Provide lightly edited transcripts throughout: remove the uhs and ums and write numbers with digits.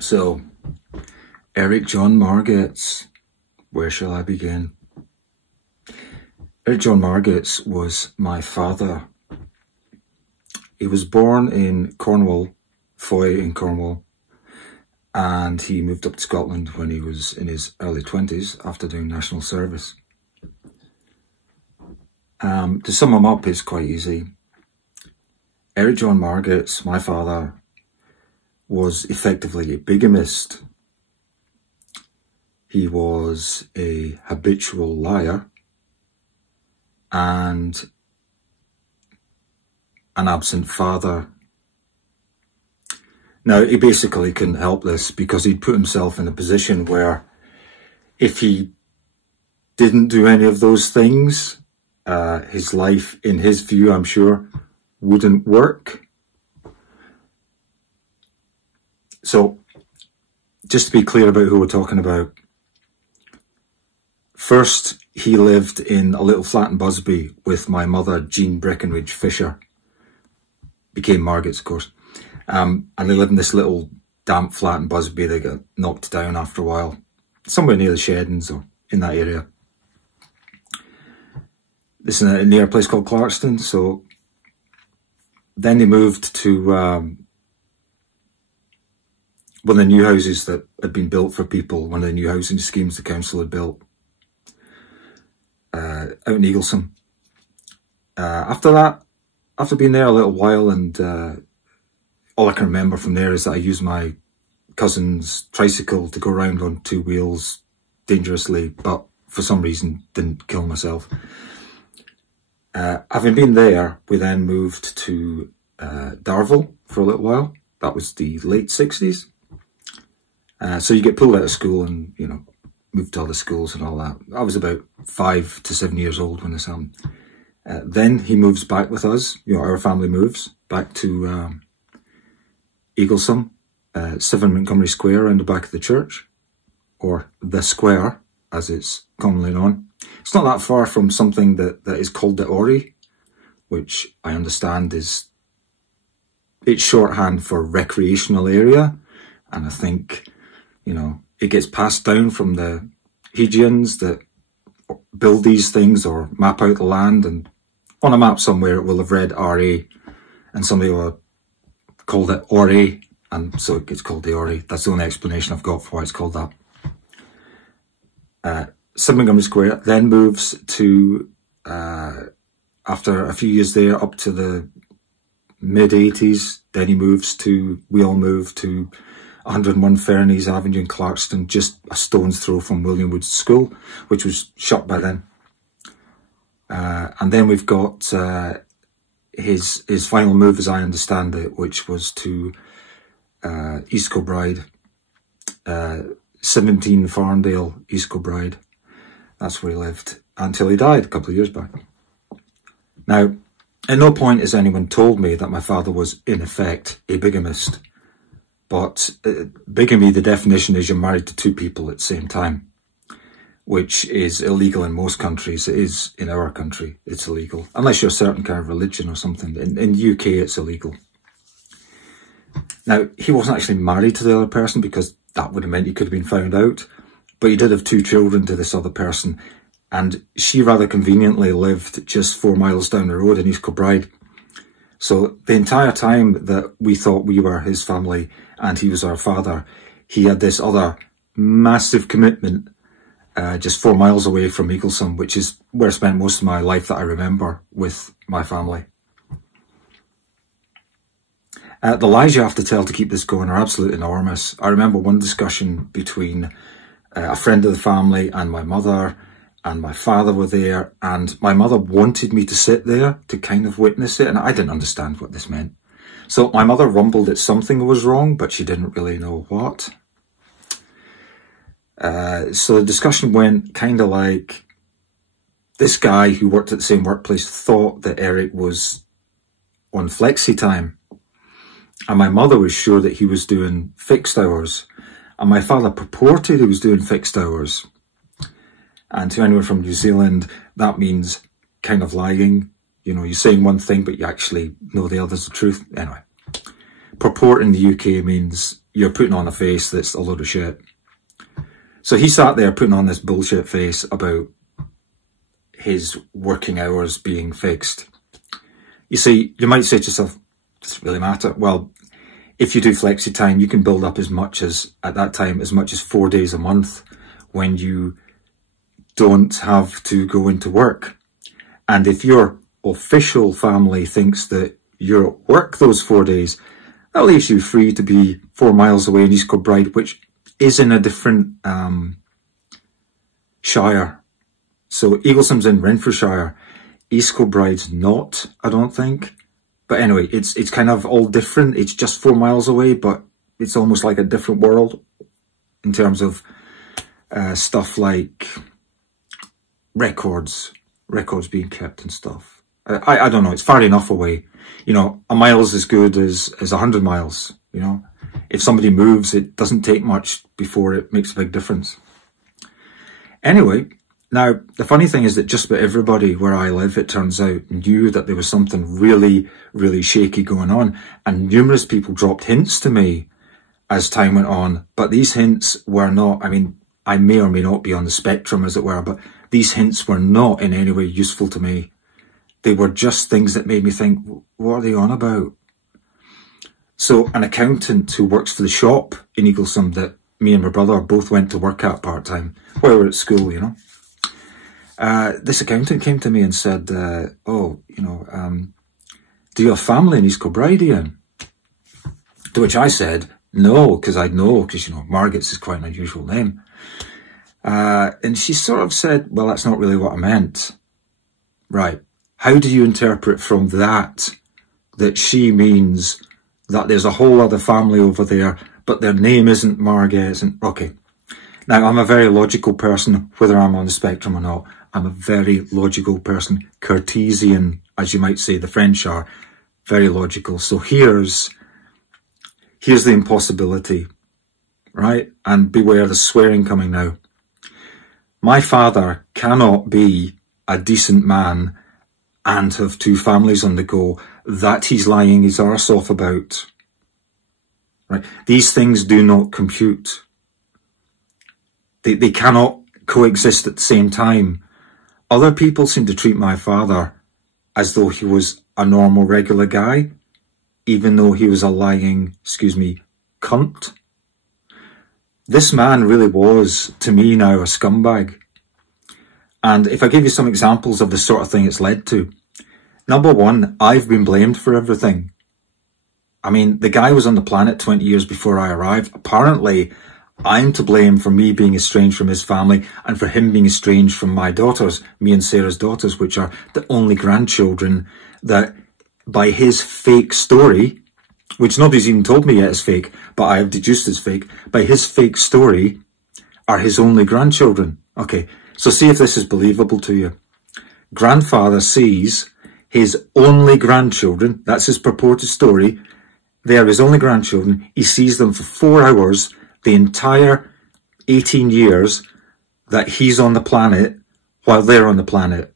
So, Eric John Margetts, where shall I begin? Eric John Margetts was my father. He was born in Cornwall, Foy in Cornwall, and he moved up to Scotland when he was in his early 20s after doing national service. To sum him up is quite easy. Eric John Margetts, my father, was effectively a bigamist. He was a habitual liar and an absent father. Now, he basically couldn't help this because he'd put himself in a position where if he didn't do any of those things, his life, in his view, I'm sure, wouldn't work. So, just to be clear about who we're talking about, first, he lived in a little flat in Busby with my mother, Jean Breckenridge Fisher, became Margetts, of course. And they lived in this little damp flat in Busby. They got knocked down after a while, somewhere near the Sheddons or in that area. This is near a place called Clarkston. So then they moved to one of the new houses that had been built for people, one of the new housing schemes the council had built out in Eaglesham. After that, after being there a little while, and all I can remember from there is that I used my cousin's tricycle to go around on two wheels dangerously, but for some reason didn't kill myself. Having been there, we then moved to Darvel for a little while. That was the late 60s. So you get pulled out of school and, you know, moved to other schools and all that. I was about 5 to 7 years old when this happened. Then he moves back with us. You know, our family moves back to Eaglesham, 7 Montgomery Square, around the back of the church, or the square, as it's commonly known. It's not that far from something that is called the Orry, which I understand is, it's shorthand for recreational area. And I think, you know, it gets passed down from the Hegians that build these things or map out the land, and on a map somewhere it will have read RA and somebody will have called it Orry, and so it gets called the Orry. That's the only explanation I've got for why it's called that. 7 Montgomery Square then moves to, after a few years there, up to the mid-80s, then we all moved to 101 Fernies Avenue in Clarkston, just a stone's throw from William Wood's school, which was shut by then. And then we've got his final move, as I understand it, which was to East Kilbride, 17 Farndale, East Kilbride. That's where he lived until he died a couple of years back. Now, at no point has anyone told me that my father was, in effect, a bigamist. But bigamy, the definition is you're married to 2 people at the same time, which is illegal in most countries. It is in our country, it's illegal. Unless you're a certain kind of religion or something. In the UK, it's illegal. Now, he wasn't actually married to the other person because that would have meant he could have been found out. But he did have 2 children to this other person. And she rather conveniently lived just 4 miles down the road in East Kilbride. So the entire time that we thought we were his family and he was our father, he had this other massive commitment just 4 miles away from Eaglesham, which is where I spent most of my life that I remember with my family. The lies you have to tell to keep this going are absolutely enormous. I remember one discussion between a friend of the family and my mother, and my father were there, and my mother wanted me to sit there to kind of witness it, and I didn't understand what this meant. So my mother rumbled that something was wrong, but she didn't really know what. So the discussion went kind of like, this guy who worked at the same workplace thought that Eric was on flexi time, and my mother was sure that he was doing fixed hours, and my father purported he was doing fixed hours. And to anyone from New Zealand, that means kind of lying. You know, you're saying one thing, but you actually know the other's the truth. Anyway, purport in the UK means you're putting on a face that's a load of shit. So he sat there putting on this bullshit face about his working hours being fixed. You see, you might say to yourself, does it really matter? Well, if you do flexi time, you can build up as much as, at that time, as much as 4 days a month when you don't have to go into work. And if your official family thinks that you're at work those 4 days, that leaves you free to be 4 miles away in East Kilbride, which is in a different shire. So Eaglesham's in Renfrewshire. East Kilbride's not, I don't think. But anyway, it's kind of all different. It's just 4 miles away, but it's almost like a different world in terms of stuff like records being kept and stuff. I don't know, it's far enough away. You know, a mile's as good as 100 miles, you know. If somebody moves, it doesn't take much before it makes a big difference. Anyway, now, the funny thing is that just about everybody where I live, it turns out, knew that there was something really, really shaky going on. And numerous people dropped hints to me as time went on. But these hints were not, I mean, I may or may not be on the spectrum, as it were, but these hints were not in any way useful to me. They were just things that made me think, what are they on about? So an accountant who works for the shop in Eaglesham that me and my brother both went to work at part-time while we were at school, you know. This accountant came to me and said, do you have family in East Kilbride, Ian? To which I said, no, because you know, Margetts is quite an unusual name. And she sort of said, well, that's not really what I meant. Right. How do you interpret from that she means that there's a whole other family over there, but their name isn't Margetts? And okay. Now, I'm a very logical person, whether I'm on the spectrum or not. I'm a very logical person. Cartesian, as you might say, the French are. Very logical. So here's the impossibility, right? And beware the swearing coming now. My father cannot be a decent man and have 2 families on the go. That he's lying his arse off about. Right? These things do not compute. They cannot coexist at the same time. Other people seem to treat my father as though he was a normal, regular guy, even though he was a lying, cunt. This man really was, to me now, a scumbag. And if I give you some examples of the sort of thing it's led to. Number one, I've been blamed for everything. I mean, the guy was on the planet 20 years before I arrived. Apparently, I'm to blame for me being estranged from his family and for him being estranged from my daughters, me and Sarah's daughters, which are the only grandchildren that, by his fake story, which nobody's even told me yet is fake, but I have deduced is fake, by his fake story, are his only grandchildren. Okay, so see if this is believable to you. Grandfather sees his only grandchildren, that's his purported story, they are his only grandchildren, he sees them for 4 hours, the entire 18 years that he's on the planet while they're on the planet.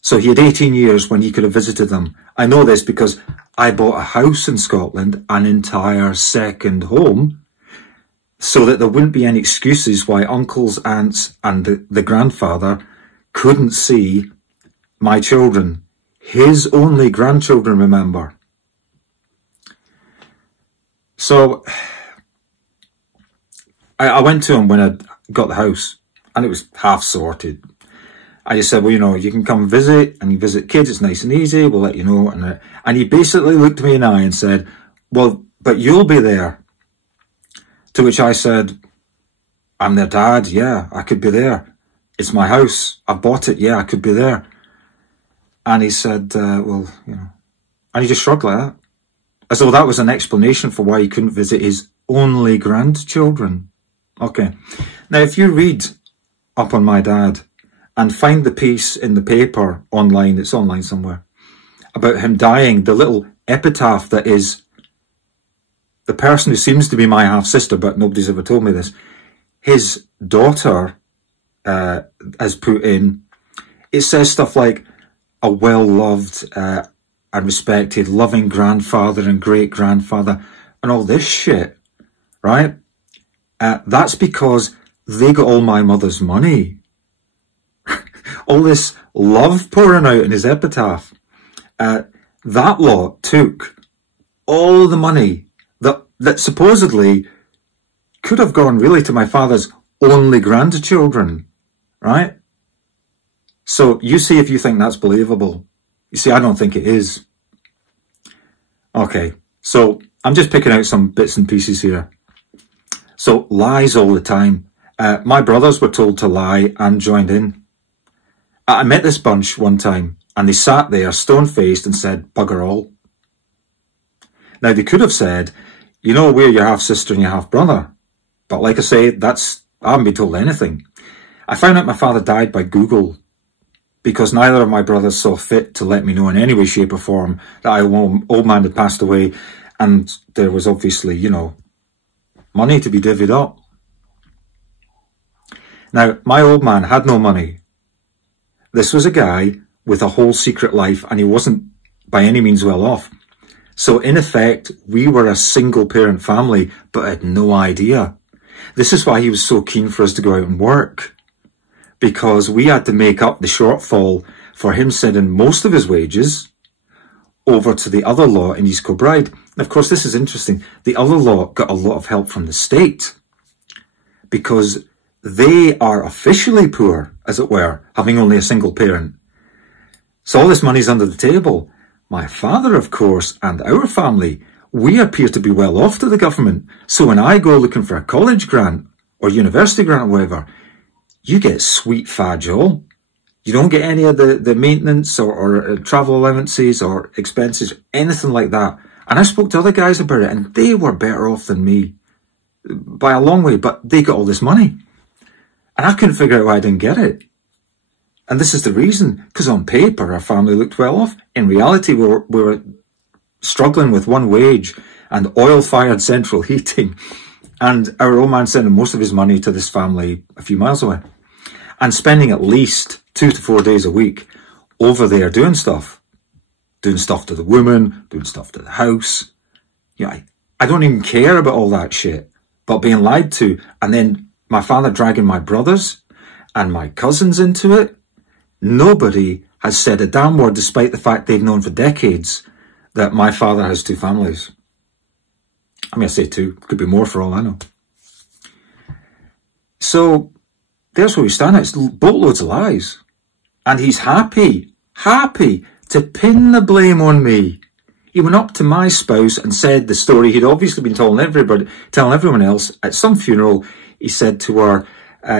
So he had 18 years when he could have visited them. I know this because I bought a house in Scotland, an entire second home, so that there wouldn't be any excuses why uncles, aunts and the grandfather couldn't see my children. His only grandchildren, remember. So I went to him when I got the house and it was half sorted. I just said, well, you know, you can come visit and you visit kids. It's nice and easy. We'll let you know. And he basically looked me in the eye and said, well, but you'll be there. To which I said, I'm their dad. Yeah, I could be there. It's my house. I bought it. Yeah, I could be there. And he said, well, you know, and he just shrugged like that. As though that was an explanation for why he couldn't visit his only grandchildren. Okay. Now, if you read up on my dad and find the piece in the paper online, it's online somewhere, about him dying, the little epitaph that is the person who seems to be my half-sister, but nobody's ever told me this, his daughter has put in, it says stuff like, a well-loved and respected, loving grandfather and great-grandfather, and all this shit, right? That's because they got all my mother's money. All this love pouring out in his epitaph. That lot took all the money that supposedly could have gone really to my father's only grandchildren, right? So you see if you think that's believable. You see, I don't think it is. Okay, so I'm just picking out some bits and pieces here. So lies all the time. My brothers were told to lie and joined in. I met this bunch one time and they sat there stone-faced and said, bugger all. Now they could have said, you know, we're your half-sister and your half-brother. But like I say, I haven't been told anything. I found out my father died by Google because neither of my brothers saw fit to let me know in any way, shape or form that our old man had passed away, and there was obviously, you know, money to be divvied up. Now, my old man had no money. This was a guy with a whole secret life, and he wasn't by any means well off. So in effect, we were a single parent family, but had no idea. This is why he was so keen for us to go out and work, because we had to make up the shortfall for him sending most of his wages over to the other lot in East Kilbride. And of course, this is interesting. The other lot got a lot of help from the state because they are officially poor, as it were, having only a single parent. So all this money's under the table. My father, of course, and our family, we appear to be well off to the government. So when I go looking for a college grant or university grant or whatever, you get sweet fudge all. You don't get any of the maintenance or travel allowances or expenses, anything like that. And I spoke to other guys about it and they were better off than me by a long way, but they got all this money. And I couldn't figure out why I didn't get it. And this is the reason, because on paper our family looked well off. In reality, we were struggling with one wage and oil-fired central heating. And our old man sending most of his money to this family a few miles away. And spending at least 2 to 4 days a week over there doing stuff. Doing stuff to the woman, doing stuff to the house. You know, I don't even care about all that shit. But being lied to, and then my father dragging my brothers and my cousins into it. Nobody has said a damn word, despite the fact they've known for decades that my father has 2 families. I mean, I say 2, could be more for all I know. So there's where we stand. It's boatloads of lies. And he's happy to pin the blame on me. He went up to my spouse and said the story he'd obviously been telling everyone else at some funeral. He said to her,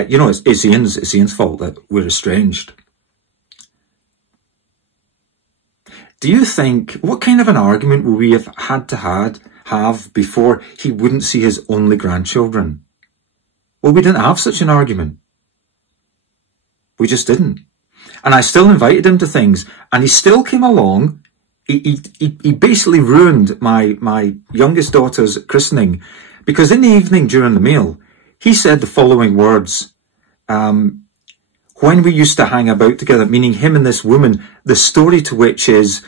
you know, it's Ian's fault that we're estranged. Do you think, what kind of an argument would we have had to have before he wouldn't see his only grandchildren? Well, we didn't have such an argument. We just didn't. And I still invited him to things, and he still came along. He basically ruined my youngest daughter's christening, because in the evening during the meal, he said the following words. When we used to hang about together, meaning him and this woman, the story to which is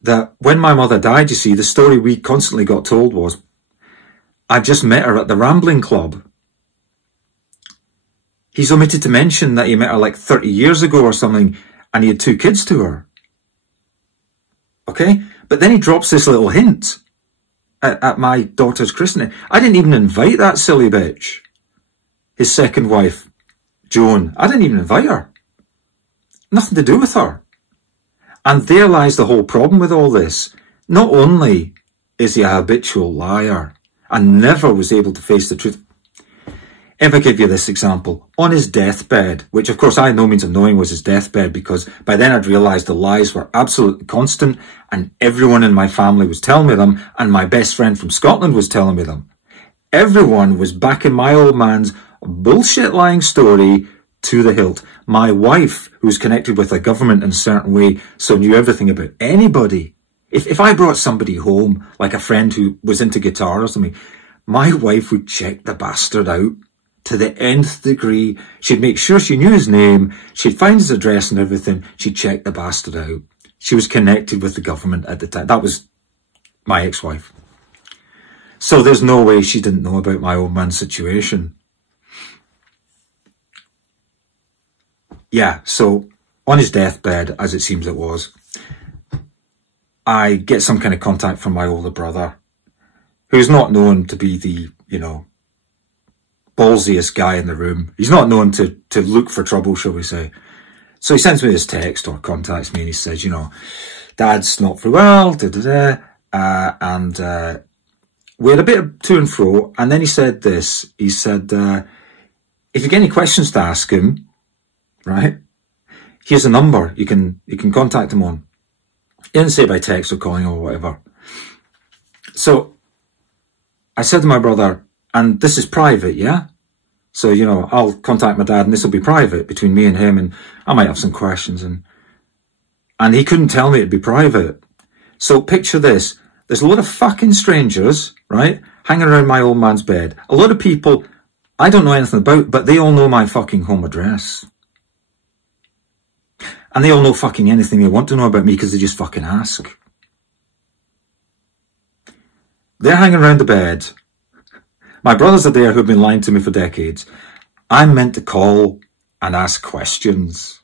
that when my mother died, you see, the story we constantly got told was, I just met her at the Rambling Club. He's omitted to mention that he met her like 30 years ago or something, and he had 2 kids to her. Okay? But then he drops this little hint at my daughter's christening. I didn't even invite that silly bitch. His second wife, Joan. I didn't even invite her. Nothing to do with her. And there lies the whole problem with all this. Not only is he a habitual liar and never was able to face the truth. If I give you this example, on his deathbed, which of course I had no means of knowing was his deathbed, because by then I'd realised the lies were absolutely constant and everyone in my family was telling me them, and my best friend from Scotland was telling me them. Everyone was backing my old man's bullshit lying story to the hilt. My wife, who's connected with the government in a certain way, so knew everything about anybody. If I brought somebody home, like a friend who was into guitar or something, my wife would check the bastard out to the nth degree. She'd make sure she knew his name, she'd find his address and everything, she'd check the bastard out. She was connected with the government at the time. That was my ex-wife. So there's no way she didn't know about my old man's situation. Yeah, so on his deathbed, as it seems it was, I get some kind of contact from my older brother, who's not known to be the, you know, ballsiest guy in the room. He's not known to look for trouble, shall we say. So he sends me this text or contacts me and he says, you know, Dad's not very well, and we had a bit of to and fro. And then he said this, he said, if you get any questions to ask him, right, here's a number you can contact him on. He didn't say by text or calling or whatever. So I said to my brother, and this is private, yeah? So, you know, I'll contact my dad and this will be private between me and him, and I might have some questions. And he couldn't tell me it'd be private. So picture this. There's a lot of fucking strangers, right, hanging around my old man's bed. A lot of people I don't know anything about, but they all know my fucking home address. And they all know fucking anything they want to know about me because they just fucking ask. They're hanging around the bed. My brothers are there who've been lying to me for decades. I'm meant to call and ask questions.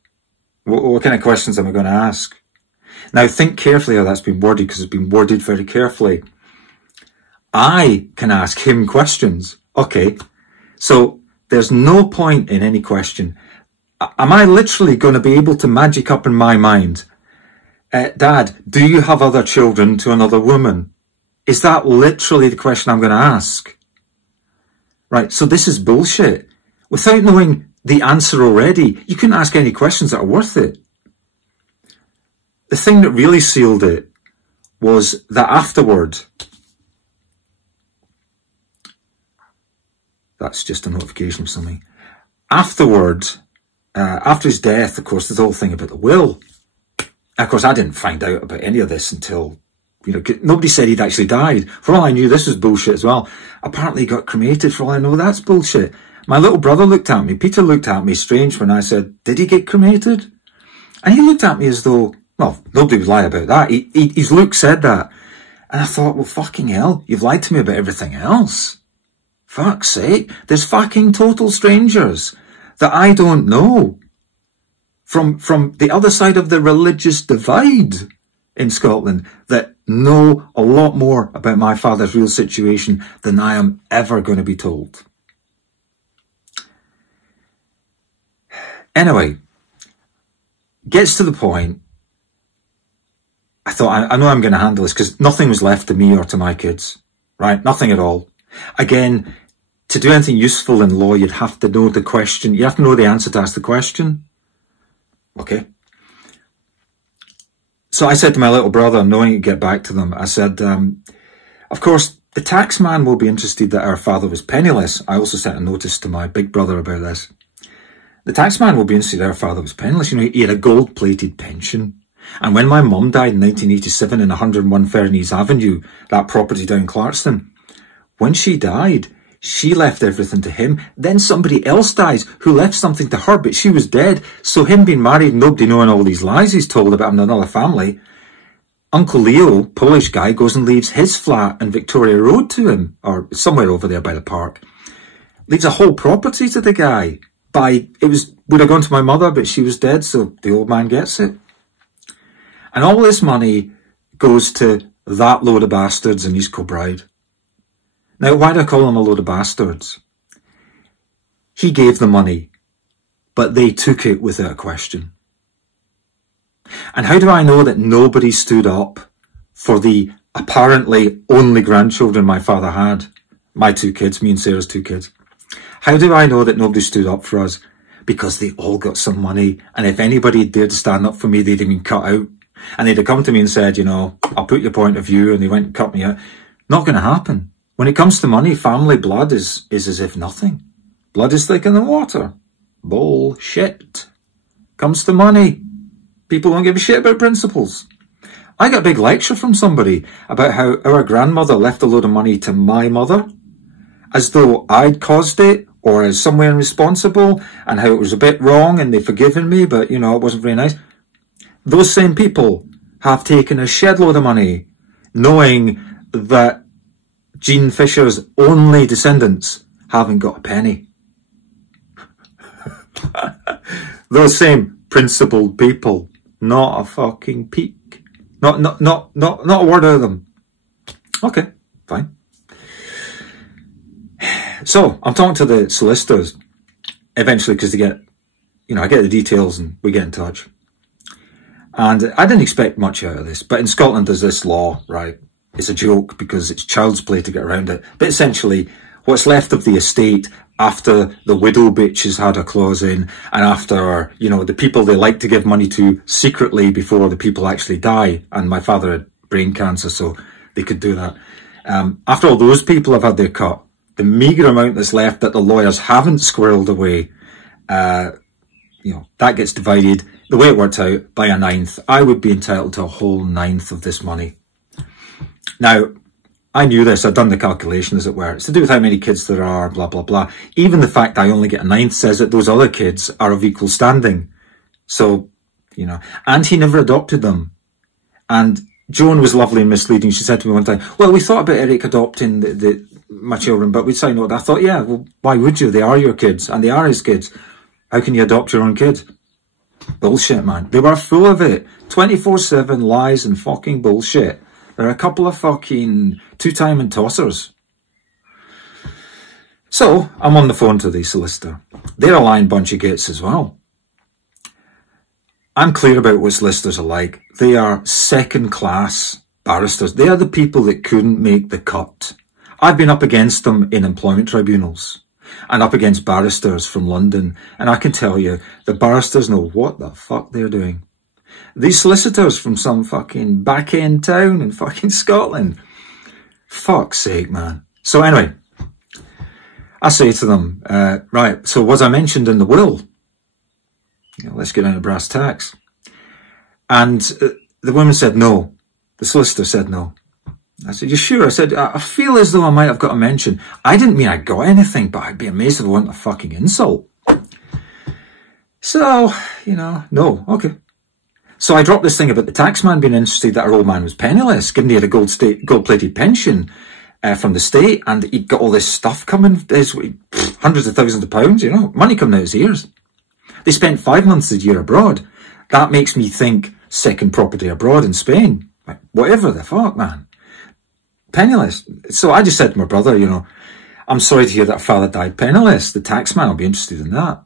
What kind of questions am I going to ask? Now think carefully how that's been worded, because it's been worded very carefully. I can ask him questions. Okay, so there's no point in any question. Am I literally going to be able to magic up in my mind, Dad, do you have other children to another woman? Is that literally the question I'm going to ask? Right, so this is bullshit. Without knowing the answer already, you couldn't ask any questions that are worth it. The thing that really sealed it was that afterward, that's just a notification of something. Afterward, after his death, of course, there's the whole thing about the will. Of course, I didn't find out about any of this until, you know, nobody said he'd actually died. For all I knew, this was bullshit as well. Apparently he got cremated. For all I know, that's bullshit. My little brother looked at me, Peter looked at me strange when I said, did he get cremated? And he looked at me as though, well, nobody would lie about that. His look said that. And I thought, well, fucking hell, you've lied to me about everything else. Fuck's sake, there's fucking total strangers that I don't know from the other side of the religious divide in Scotland that know a lot more about my father's real situation than I am ever going to be told. Anyway, gets to the point, I thought, I know I'm going to handle this because nothing was left to me or to my kids, right? Nothing at all. Again, to do anything useful in law, you'd have to know the question. You have to know the answer to ask the question. Okay. So I said to my little brother, knowing to get back to them, I said, of course, the tax man will be interested that our father was penniless. I also sent a notice to my big brother about this. The tax man will be interested that our father was penniless. You know, he had a gold-plated pension. And when my mum died in 1987 in 101 Fernies Avenue, that property down Clarkston, when she died, she left everything to him. Then somebody else dies who left something to her, but she was dead. So him being married, nobody knowing all these lies he's told about him in another family, Uncle Leo, Polish guy, goes and leaves his flat in Victoria Road to him, or somewhere over there by the park. Leaves a whole property to the guy. Would have gone to my mother, but she was dead, so the old man gets it. And all this money goes to that load of bastards in East Kilbride. Now, why do I call them a load of bastards? He gave the money, but they took it without a question. And how do I know that nobody stood up for the apparently only grandchildren my father had? My two kids, me and Sarah's two kids. How do I know that nobody stood up for us? Because they all got some money, and if anybody dared to stand up for me, they'd have been cut out. And they'd have come to me and said, you know, I'll put your point of view, and they went and cut me out. Not going to happen. When it comes to money, family blood is as if nothing. Blood is thicker than water. Bullshit. Comes to money, people don't give a shit about principles. I got a big lecture from somebody about how our grandmother left a load of money to my mother, as though I'd caused it, or as somewhere responsible, and how it was a bit wrong, and they've forgiven me, but, you know, it wasn't very nice. Those same people have taken a shed load of money, knowing that Jean Fisher's only descendants haven't got a penny. Those same principled people, not a fucking peak. Not a word out of them. Okay, fine. So, I'm talking to the solicitors eventually because they get, you know, I get the details and we get in touch. And I didn't expect much out of this, but in Scotland there's this law, right? It's a joke because it's child's play to get around it. But essentially, what's left of the estate after the widow bitch has had a clause in, and after, you know, the people they like to give money to secretly before the people actually die. And my father had brain cancer, so they could do that. After all those people have had their cut, the meagre amount that's left that the lawyers haven't squirreled away, you know, that gets divided. The way it worked out, by a ninth, I would be entitled to a whole ninth of this money. Now, I knew this, I'd done the calculation, as it were. It's to do with how many kids there are, blah, blah, blah. Even the fact I only get a ninth says that those other kids are of equal standing. So, you know, and he never adopted them. And Joan was lovely and misleading. She said to me one time, well, we thought about Eric adopting my children, but we'd say no. I thought, yeah, well, why would you? They are your kids, and they are his kids. How can you adopt your own kid? Bullshit, man. They were full of it. 24/7 lies and fucking bullshit. They're a couple of fucking two-time and tossers. So, I'm on the phone to the solicitor. They're a lying bunch of gits as well. I'm clear about what solicitors are like. They are second-class barristers. They are the people that couldn't make the cut. I've been up against them in employment tribunals and up against barristers from London, and I can tell you, the barristers know what the fuck they're doing. These solicitors from some fucking back-end town in fucking Scotland. Fuck's sake, man. So anyway, I say to them, right, so was I mentioned in the will? You know, let's get down to brass tacks. And the woman said no. The solicitor said no. I said, you sure? I said, I feel as though I might have got a mention. I didn't mean I got anything, but I'd be amazed if I wasn't a fucking insult. So, you know, no, okay. So I dropped this thing about the taxman being interested that our old man was penniless, given he had a gold-plated pension from the state, and he'd got all this stuff coming, hundreds of thousands of pounds, you know, money coming out his ears. They spent 5 months a year abroad. That makes me think second property abroad in Spain. Like, whatever the fuck, man. Penniless. So I just said to my brother, you know, I'm sorry to hear that father died penniless. The taxman will be interested in that.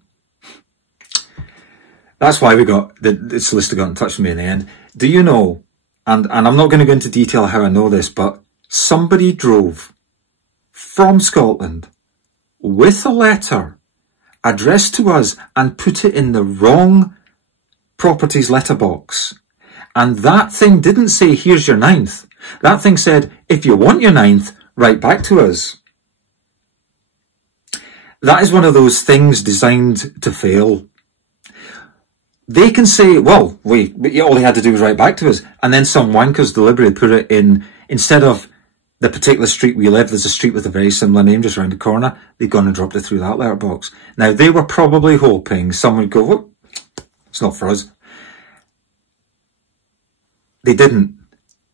That's why the solicitor got in touch with me in the end. Do you know, and I'm not going to go into detail how I know this, but somebody drove from Scotland with a letter addressed to us and put it in the wrong properties letterbox. And that thing didn't say, here's your ninth. That thing said, if you want your ninth, write back to us. That is one of those things designed to fail. They can say, well, all he had to do was write back to us. And then some wankers deliberately put it in, instead of the particular street we live, there's a street with a very similar name just around the corner. They've gone and dropped it through that letterbox. Now, they were probably hoping someone would go, oh, it's not for us. They didn't.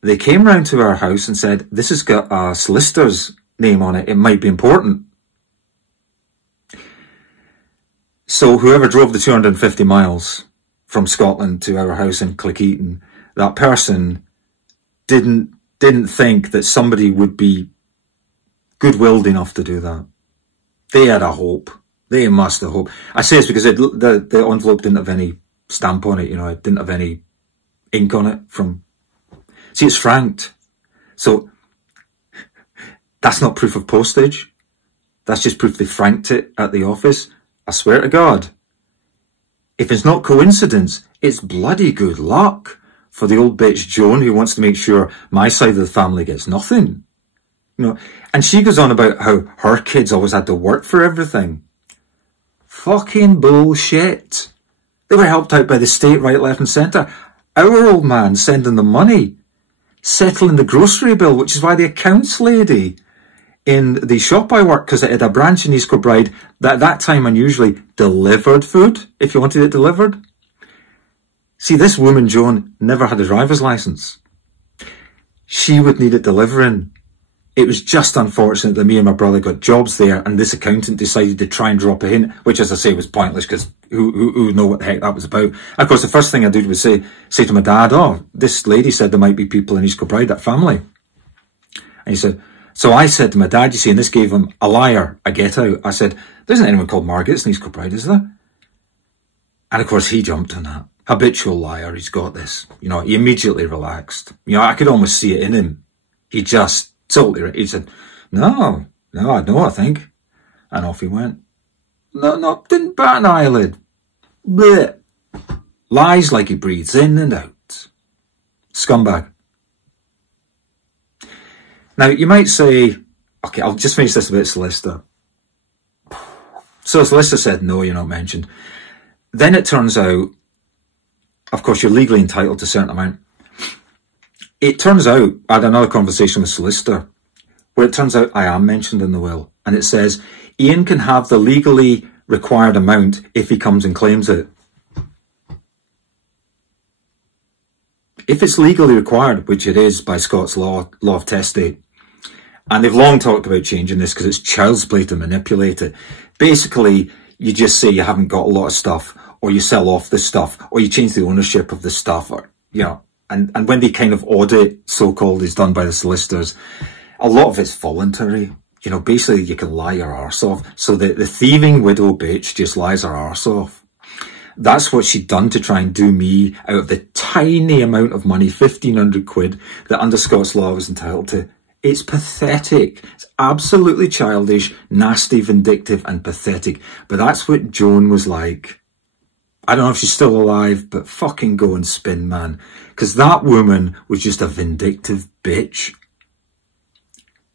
They came round to our house and said, this has got a solicitor's name on it. It might be important. So whoever drove the 250 miles from Scotland to our house in Cleckheaton, that person didn't think that somebody would be good-willed enough to do that. They had a hope. They must have hoped. I say this because the envelope didn't have any stamp on it, you know, it didn't have any ink on it from... See, it's franked. So that's not proof of postage. That's just proof they franked it at the office. I swear to God. If it's not coincidence, it's bloody good luck for the old bitch Joan who wants to make sure my side of the family gets nothing. You know, and she goes on about how her kids always had to work for everything. Fucking bullshit. They were helped out by the state right, left and centre. Our old man sending them money, settling the grocery bill, which is why the accounts lady in the shop I work, because it had a branch in East Kilbride that at that time unusually delivered food, if you wanted it delivered. See, this woman, Joan, never had a driver's licence. She would need it delivering. it was just unfortunate that me and my brother got jobs there, and this accountant decided to try and drop a hint, which, as I say, was pointless, because who would know what the heck that was about? Of course, the first thing I did was say to my dad, oh, this lady said there might be people in East Kilbride, that family. And he said, so I said to my dad, you see, and this gave him a liar, a get out. I said, there isn't anyone called Margetts in East Kilbride, is there? And of course, he jumped on that. Habitual liar, he's got this. You know, he immediately relaxed. You know, I could almost see it in him. He just totally, he said, no, I think. And off he went. No, didn't bat an eyelid. Blech. Lies like he breathes in and out. Scumbag. Now, you might say, okay, I'll just finish this a bit, solicitor. So the solicitor said, no, you're not mentioned. Then it turns out, of course, you're legally entitled to a certain amount. It turns out, I had another conversation with solicitor, where it turns out I am mentioned in the will. And it says, Ian can have the legally required amount if he comes and claims it. If it's legally required, which it is by Scots law of testate, and they've long talked about changing this because it's child's play to manipulate it. Basically, you just say you haven't got a lot of stuff, or you sell off the stuff, or you change the ownership of the stuff, or, you know, and when they kind of audit, so-called, is done by the solicitors, a lot of it's voluntary. You know, basically you can lie your arse off. So the thieving widow bitch just lies her arse off. That's what she'd done to try and do me out of the tiny amount of money, 1,500 quid, that under Scots law I was entitled to. It's pathetic. It's absolutely childish, nasty, vindictive, and pathetic. But that's what Joan was like. I don't know if she's still alive, but fucking go and spin, man. Because that woman was just a vindictive bitch.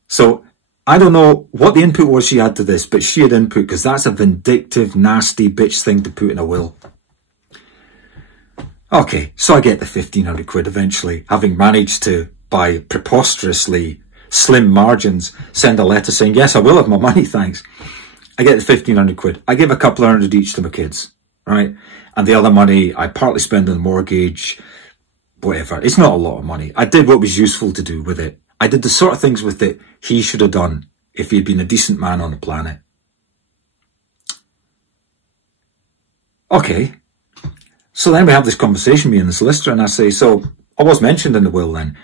So, I don't know what the input was she had to this, but she had input, because that's a vindictive, nasty bitch thing to put in a will. Okay, so I get the 1,500 quid eventually, having managed to, by preposterously slim margins, send a letter saying, yes, I will have my money, thanks. I get the 1,500 quid. I give a couple of hundred each to my kids, right? And the other money, I partly spend on mortgage, whatever. It's not a lot of money. I did what was useful to do with it. I did the sort of things with it he should have done if he'd been a decent man on the planet. Okay. So then we have this conversation, me and the solicitor, and I say, so I was mentioned in the will then.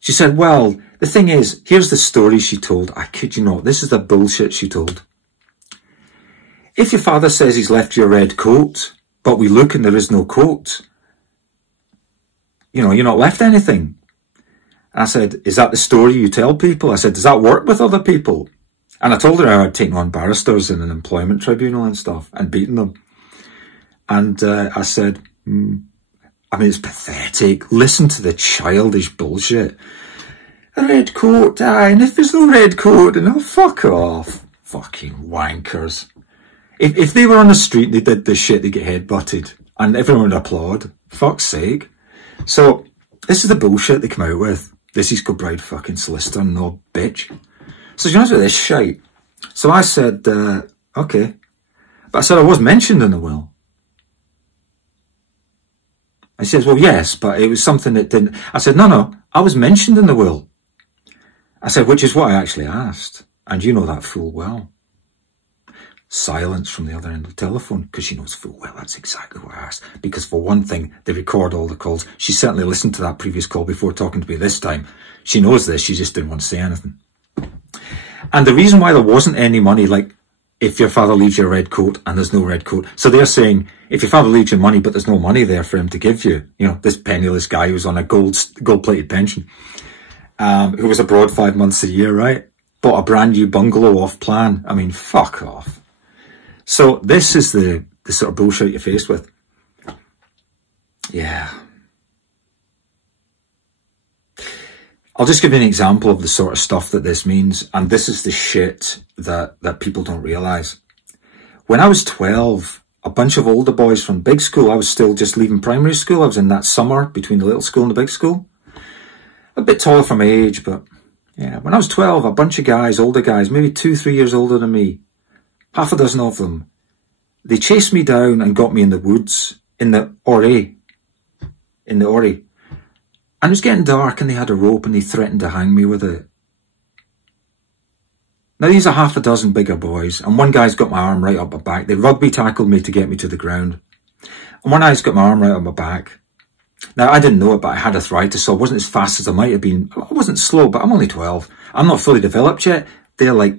She said, well, the thing is, here's the story she told. I kid you not, this is the bullshit she told. If your father says he's left you a red coat, but we look and there is no coat, you know, you're not left anything. I said, is that the story you tell people? I said, does that work with other people? And I told her I had taken on barristers in an employment tribunal and stuff and beaten them. And I said, I mean, it's pathetic. Listen to the childish bullshit. A red coat, aye, and if there's no red coat, then oh, fuck off. Fucking wankers. If they were on the street and they did this shit, they get headbutted. And everyone would applaud. Fuck's sake. So, this is the bullshit they come out with. This East Kilbride fucking solicitor, no bitch. So she knows about this shite. So I said, okay. But I said I was mentioned in the will. And she says, well, yes, but it was something that didn't... I said, no, I was mentioned in the will. I said, which is what I actually asked. And you know that full well. Silence from the other end of the telephone, because she knows full well that's exactly what I asked. Because for one thing, they record all the calls. She certainly listened to that previous call before talking to me this time. She knows this, she just didn't want to say anything. And the reason why there wasn't any money, like, if your father leaves you a red coat and there's no red coat. So they're saying, if your father leaves you money but there's no money there for him to give you, you know, this penniless guy who's on a gold-plated pension, who was abroad 5 months a year, right? Bought a brand new bungalow off plan. I mean, fuck off. So this is the sort of bullshit you're faced with. Yeah. I'll just give you an example of the sort of stuff that this means. And this is the shit that people don't realise. When I was 12, a bunch of older boys from big school, I was still just leaving primary school. I was in that summer between the little school and the big school. A bit taller for my age, but yeah. When I was 12, a bunch of guys, older guys, maybe 2-3 years older than me, half a dozen of them, they chased me down and got me in the woods, in the Orry. And it was getting dark and they had a rope and they threatened to hang me with it. Now, these are half a dozen bigger boys, and one guy's got my arm right up my back. They rugby tackled me to get me to the ground. And one guy's got my arm right up my back. Now, I didn't know it, but I had arthritis, so I wasn't as fast as I might have been. I wasn't slow, but I'm only 12. I'm not fully developed yet. They're like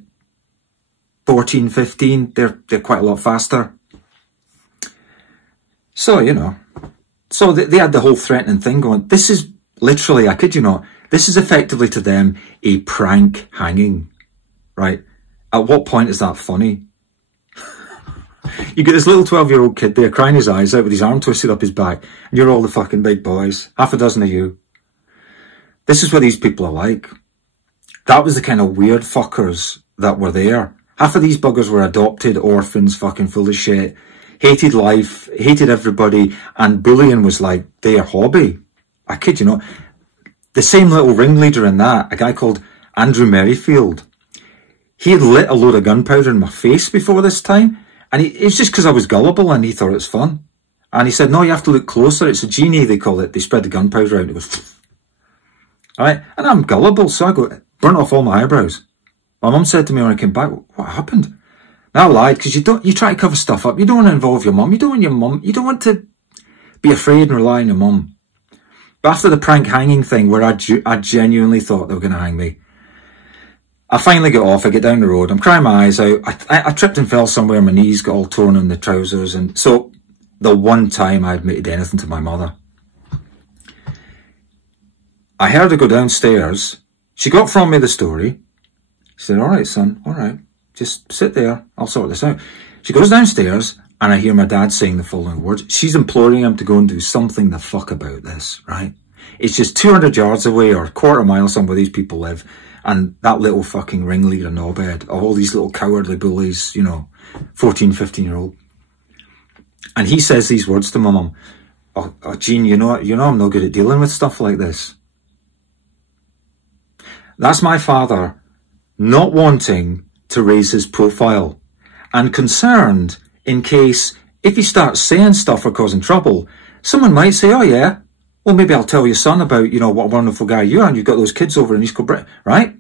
14, 15. They're quite a lot faster. So, you know. So they had the whole threatening thing going. This is literally, I kid you not, this is effectively to them a prank hanging. Right? At what point is that funny? You get this little 12-year-old kid there crying his eyes out with his arm twisted up his back, and you're all the fucking big boys. Half a dozen of you. This is what these people are like. That was the kind of weird fuckers that were there. Half of these buggers were adopted orphans, fucking full of shit, hated life, hated everybody, and bullying was like their hobby. I kid you not. The same little ringleader in that, a guy called Andrew Merrifield, he had lit a load of gunpowder in my face before this time, and it's just because I was gullible and he thought it was fun. And he said, no, you have to look closer. It's a genie, they call it. They spread the gunpowder out and it goes, all right? And I'm gullible, so I go, burnt off all my eyebrows. My mum said to me when I came back, what happened? And I lied, because you try to cover stuff up. You don't want to involve your mum. You don't want to be afraid and rely on your mum. But after the prank hanging thing, where I genuinely thought they were going to hang me, I finally get off, I get down the road, I'm crying my eyes out, I tripped and fell somewhere, my knees got all torn in the trousers, and so the one time I admitted anything to my mother. I heard her go downstairs, she got from me the story, she said, all right son, all right, just sit there, I'll sort this out. She goes downstairs, and I hear my dad saying the following words, she's imploring him to go and do something the fuck about this, right? It's just 200 yards away, or a quarter mile somewhere these people live, and that little fucking ringleader knobhead, all these little cowardly bullies, you know, 14, 15-year-old. And he says these words to my mum, oh Jean, you know I'm no good at dealing with stuff like this. That's my father not wanting to raise his profile and concerned in case if he starts saying stuff or causing trouble, someone might say, oh yeah, well, maybe I'll tell your son about, you know, what a wonderful guy you are, and you've got those kids over in East Kilbride, right?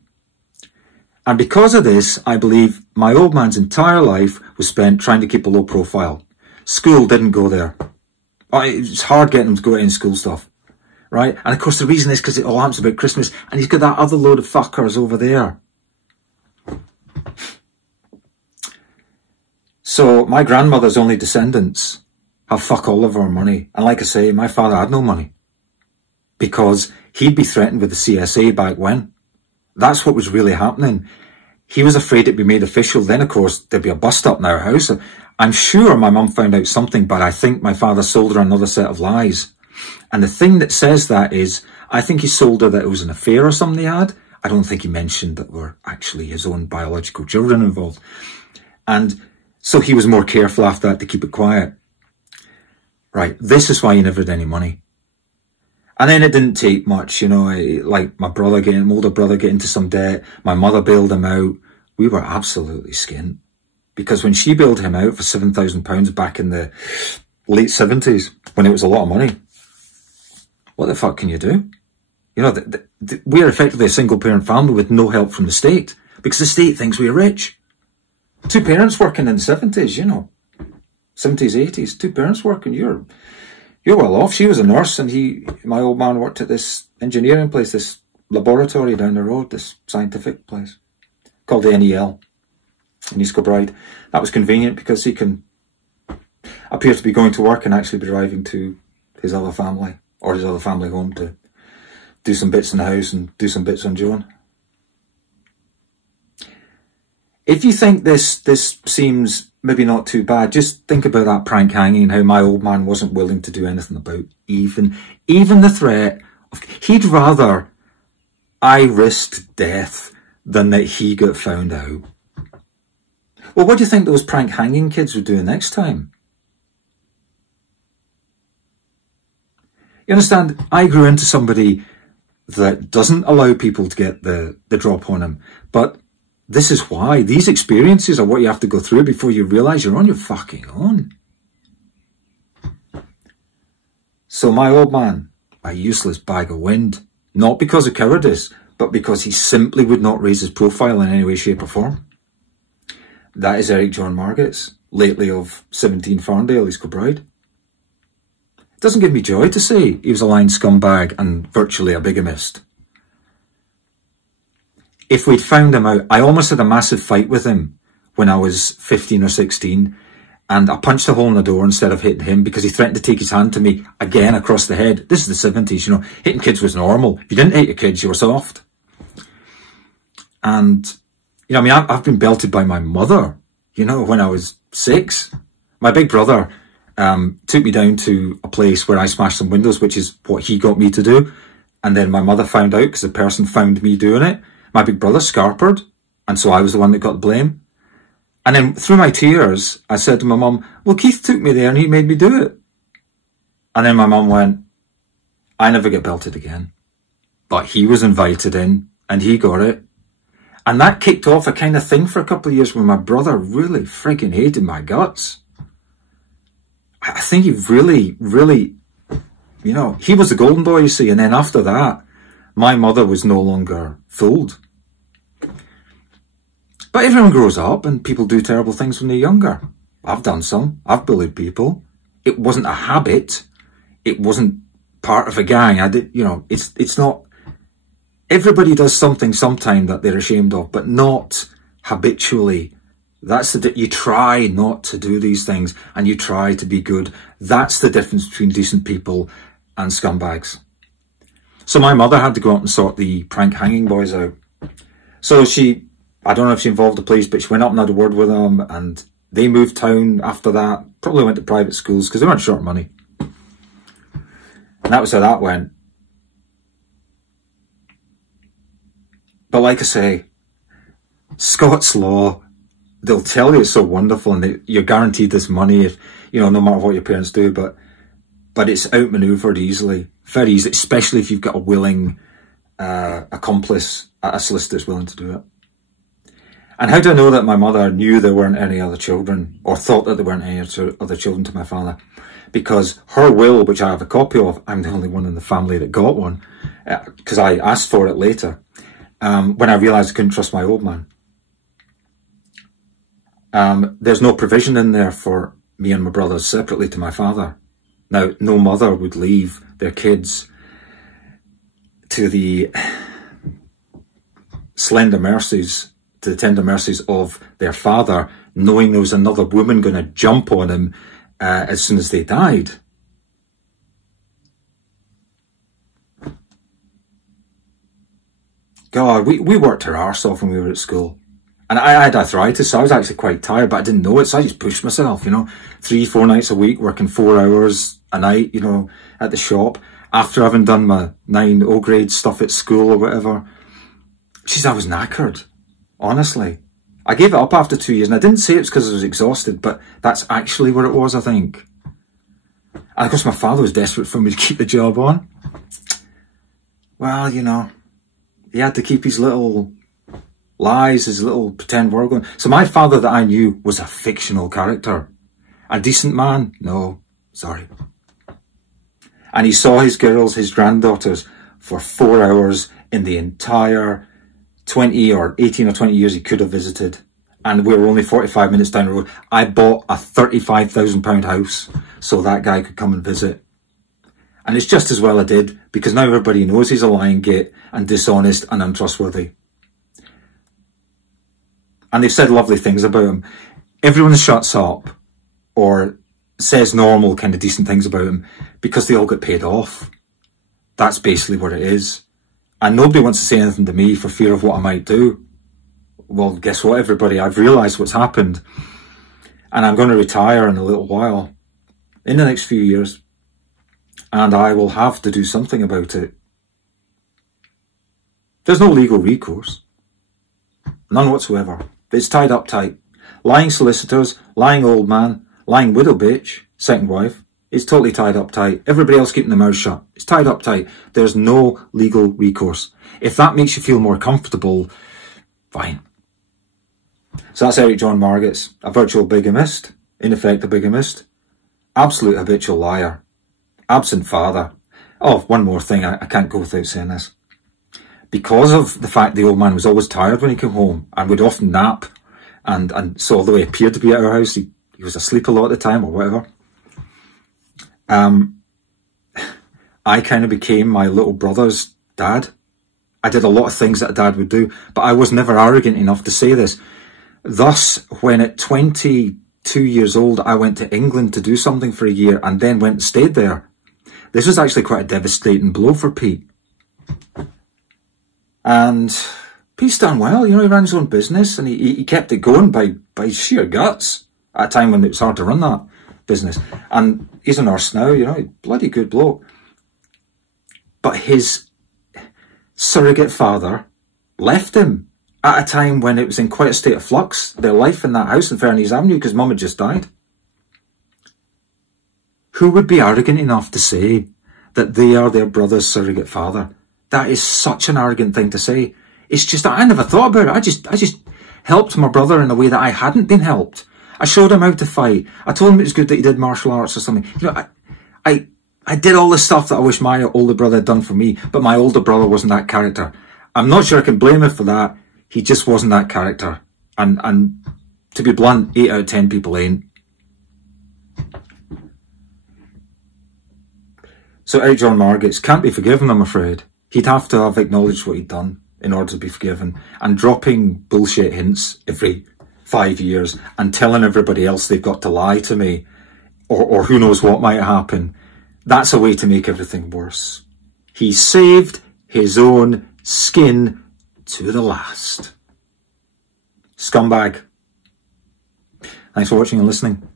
And because of this, I believe my old man's entire life was spent trying to keep a low profile. School didn't go there. It's hard getting him to go in school stuff, right? And of course, the reason is because it all happens about Christmas, and he's got that other load of fuckers over there. So my grandmother's only descendants have fuck all of our money. And like I say, my father had no money, because he'd be threatened with the CSA back when. That's what was really happening. He was afraid it'd be made official. Then, of course, there'd be a bust-up in our house. I'm sure my mum found out something, but I think my father sold her another set of lies. And the thing that says that is, I think he sold her that it was an affair or something he had. I don't think he mentioned that were actually his own biological children involved. And so he was more careful after that to keep it quiet. Right, this is why he never had any money. And then it didn't take much, you know, like my older brother getting into some debt, my mother bailed him out. We were absolutely skint. Because when she bailed him out for £7,000 back in the late 70s, when it was a lot of money, what the fuck can you do? You know, we're effectively a single parent family with no help from the state, because the state thinks we're rich. Two parents working in the 70s, you know, 70s, 80s, two parents working, you're well off. She was a nurse, and my old man worked at this engineering place, this laboratory down the road, this scientific place called the NEL in East Kilbride. That was convenient because he can appear to be going to work and actually be driving to his other family or his other family home to do some bits in the house and do some bits on Joan. If you think this seems maybe not too bad, just think about that prank hanging and how my old man wasn't willing to do anything about even the threat of, he'd rather I risked death than that he got found out. Well, what do you think those prank hanging kids would do next time? You understand, I grew into somebody that doesn't allow people to get the drop on him, but this is why. These experiences are what you have to go through before you realise you're on your fucking own. So my old man, a useless bag of wind, not because of cowardice, but because he simply would not raise his profile in any way, shape or form. That is Eric John Margetts, lately of 17 Farndale, East Kilbride. It doesn't give me joy to say he was a lying scumbag and virtually a bigamist. If we'd found him out, I almost had a massive fight with him when I was 15 or 16, and I punched a hole in the door instead of hitting him because he threatened to take his hand to me again across the head. This is the 70s, you know, hitting kids was normal. If you didn't hit your kids, you were soft. And, you know, I mean, I've been belted by my mother, you know, when I was 6. My big brother took me down to a place where I smashed some windows, which is what he got me to do. And then my mother found out because the person found me doing it. My big brother scarpered, and so I was the one that got the blame. And then through my tears, I said to my mum, well, Keith took me there and he made me do it. And then my mum went, I never get belted again. But he was invited in and he got it. And that kicked off a kind of thing for a couple of years where my brother really frigging hated my guts. I think he really, you know, he was the golden boy, you see. And then after that, my mother was no longer fooled. But everyone grows up and people do terrible things when they're younger. I've done some. I've bullied people. It wasn't a habit. It wasn't part of a gang. I did, you know, it's not. Everybody does something sometime that they're ashamed of, but not habitually. That's you try not to do these things and you try to be good. That's the difference between decent people and scumbags. So my mother had to go out and sort the prank hanging boys out. So I don't know if she involved the police, but she went up and had a word with them, and they moved town after that. Probably went to private schools because they weren't short money. And that was how that went. But like I say, Scots law, they'll tell you it's so wonderful and you're guaranteed this money if, you know, no matter what your parents do, but it's outmaneuvered easily, very easily, especially if you've got a willing accomplice, a solicitor's willing to do it. And how do I know that my mother knew there weren't any other children or thought that there weren't any other children to my father? Because her will, which I have a copy of, I'm the only one in the family that got one, because I asked for it later, when I realised I couldn't trust my old man. There's no provision in there for me and my brothers separately to my father. Now, no mother would leave their kids to the slender mercies, to the tender mercies of their father, knowing there was another woman going to jump on him as soon as they died. God, we worked our arse off when we were at school. And I had arthritis, so I was actually quite tired, but I didn't know it, so I just pushed myself, you know. 3-4 nights a week, working 4 hours a night, you know, at the shop. After having done my 9 O-grade stuff at school or whatever. Jeez, I was knackered. Honestly. I gave it up after 2 years, and I didn't say it was because I was exhausted, but that's actually what it was, I think. And of course my father was desperate for me to keep the job on. Well, you know, he had to keep his little lies, his little pretend world going. So my father that I knew was a fictional character. A decent man? No, sorry. And he saw his girls, his granddaughters, for 4 hours in the entire 20 or 18 or 20 years he could have visited. And we were only 45 minutes down the road. I bought a £35,000 house so that guy could come and visit. And it's just as well I did, because now everybody knows he's a lying git and dishonest and untrustworthy. And they've said lovely things about him. Everyone shuts up or says normal kind of decent things about him because they all get paid off. That's basically what it is. And nobody wants to say anything to me for fear of what I might do. Well, guess what, everybody? I've realised what's happened. And I'm going to retire in a little while, in the next few years. And I will have to do something about it. There's no legal recourse. None whatsoever. It's tied up tight. Lying solicitors, lying old man, lying widow bitch, second wife. It's totally tied up tight. Everybody else keeping their mouth shut. It's tied up tight. There's no legal recourse. If that makes you feel more comfortable, fine. So that's Eric John Margetts, a virtual bigamist, in effect a bigamist, absolute habitual liar, absent father. Oh, one more thing, I can't go without saying this. Because of the fact the old man was always tired when he came home and would often nap And so although he appeared to be at our house, he was asleep a lot of the time or whatever. I kind of became my little brother's dad. I did a lot of things that a dad would do, but I was never arrogant enough to say this. Thus, when at 22 years old, I went to England to do something for a year and then went and stayed there. This was actually quite a devastating blow for Pete. And Pete's done well, you know, he ran his own business and he kept it going by sheer guts at a time when it was hard to run that business. And he's a nurse now, you know, bloody good bloke. But his surrogate father left him at a time when it was in quite a state of flux, their life in that house in Fernies Avenue, because Mum had just died. Who would be arrogant enough to say that they are their brother's surrogate father? That is such an arrogant thing to say. It's just that I never thought about it. I just helped my brother in a way that I hadn't been helped. I showed him how to fight. I told him it was good that he did martial arts or something. You know, I did all the stuff that I wish my older brother had done for me, but my older brother wasn't that character. I'm not sure I can blame him for that. He just wasn't that character. And to be blunt, 8 out of 10 people ain't. So John Margetts can't be forgiven, I'm afraid. He'd have to have acknowledged what he'd done in order to be forgiven. And dropping bullshit hints every 5 years and telling everybody else they've got to lie to me, or who knows what might happen, that's a way to make everything worse. He saved his own skin to the last. Scumbag. Thanks for watching and listening.